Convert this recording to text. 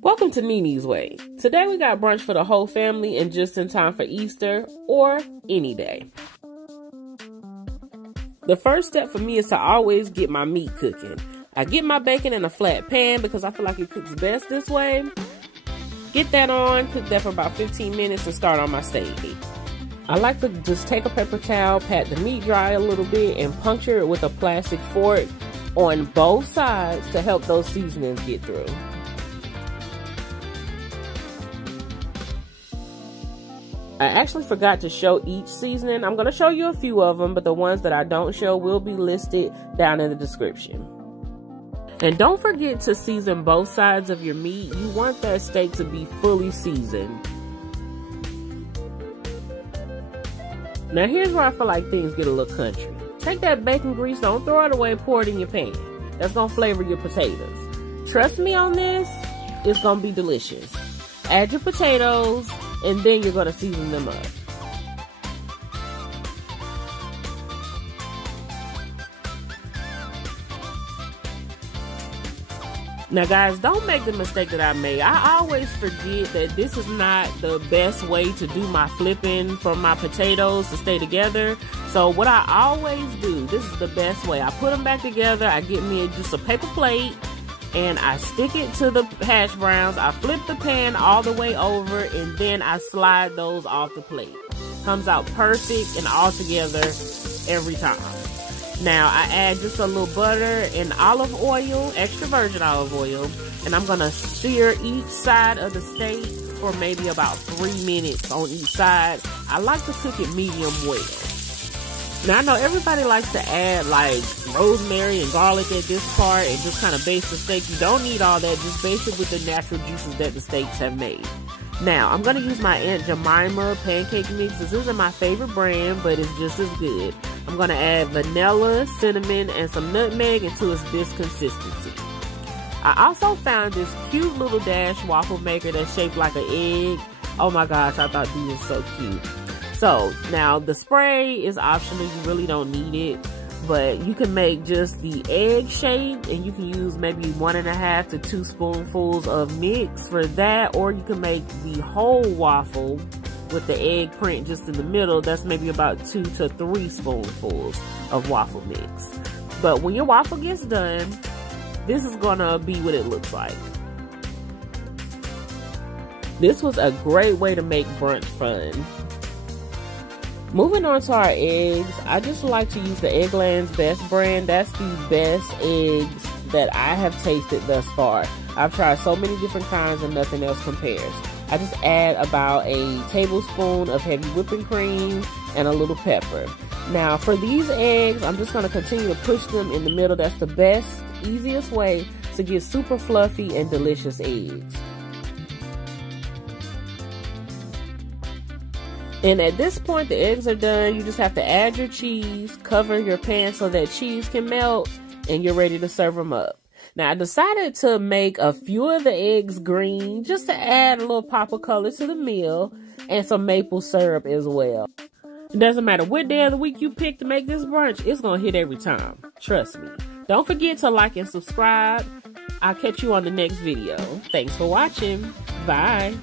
Welcome to Nini's Way. Today we got brunch for the whole family and just in time for Easter or any day. The first step for me is to always get my meat cooking. I get my bacon in a flat pan because I feel like it cooks best this way. Get that on, cook that for about 15 minutes and start on my steak. I like to just take a paper towel, pat the meat dry a little bit and puncture it with a plastic fork on both sides to help those seasonings get through. I actually forgot to show each seasoning. I'm going to show you a few of them, but the ones that I don't show will be listed down in the description. And don't forget to season both sides of your meat. You want that steak to be fully seasoned. Now here's where I feel like things get a little country. Take that bacon grease, don't throw it away, pour it in your pan. That's going to flavor your potatoes. Trust me on this, it's going to be delicious. Add your potatoes, and then you're going to season them up. Now guys, don't make the mistake that I made. I always forget that this is not the best way to do my flipping for my potatoes to stay together. So what I always do, this is the best way. I put them back together, I get me just a paper plate, and I stick it to the hash browns. I flip the pan all the way over, and then I slide those off the plate. Comes out perfect and all together every time. Now I add just a little butter and olive oil, extra virgin olive oil, and I'm gonna sear each side of the steak for maybe about 3 minutes on each side. I like to cook it medium well. Now I know everybody likes to add like rosemary and garlic at this part and just kind of baste the steak. You don't need all that, just baste it with the natural juices that the steaks have made. Now I'm going to use my Aunt Jemima pancake mix. This isn't my favorite brand, but it's just as good. I'm going to add vanilla, cinnamon, and some nutmeg until it's this consistency. I also found this cute little Dash waffle maker that's shaped like an egg. Oh my gosh, I thought these were so cute. So now the spray is optional, you really don't need it, but you can make just the egg shape and you can use maybe 1.5 to 2 spoonfuls of mix for that, or you can make the whole waffle with the egg print just in the middle. That's maybe about 2 to 3 spoonfuls of waffle mix. But when your waffle gets done, this is gonna be what it looks like. This was a great way to make brunch fun. Moving on to our eggs, I just like to use the Eggland's Best brand. That's the best eggs that I have tasted thus far. I've tried so many different kinds and nothing else compares. I just add about a tablespoon of heavy whipping cream and a little pepper. Now for these eggs, I'm just going to continue to push them in the middle. That's the best, easiest way to get super fluffy and delicious eggs. And at this point, the eggs are done. You just have to add your cheese, cover your pan so that cheese can melt, and you're ready to serve them up. Now, I decided to make a few of the eggs green just to add a little pop of color to the meal and some maple syrup as well. It doesn't matter what day of the week you pick to make this brunch, it's going to hit every time. Trust me. Don't forget to like and subscribe. I'll catch you on the next video. Thanks for watching. Bye.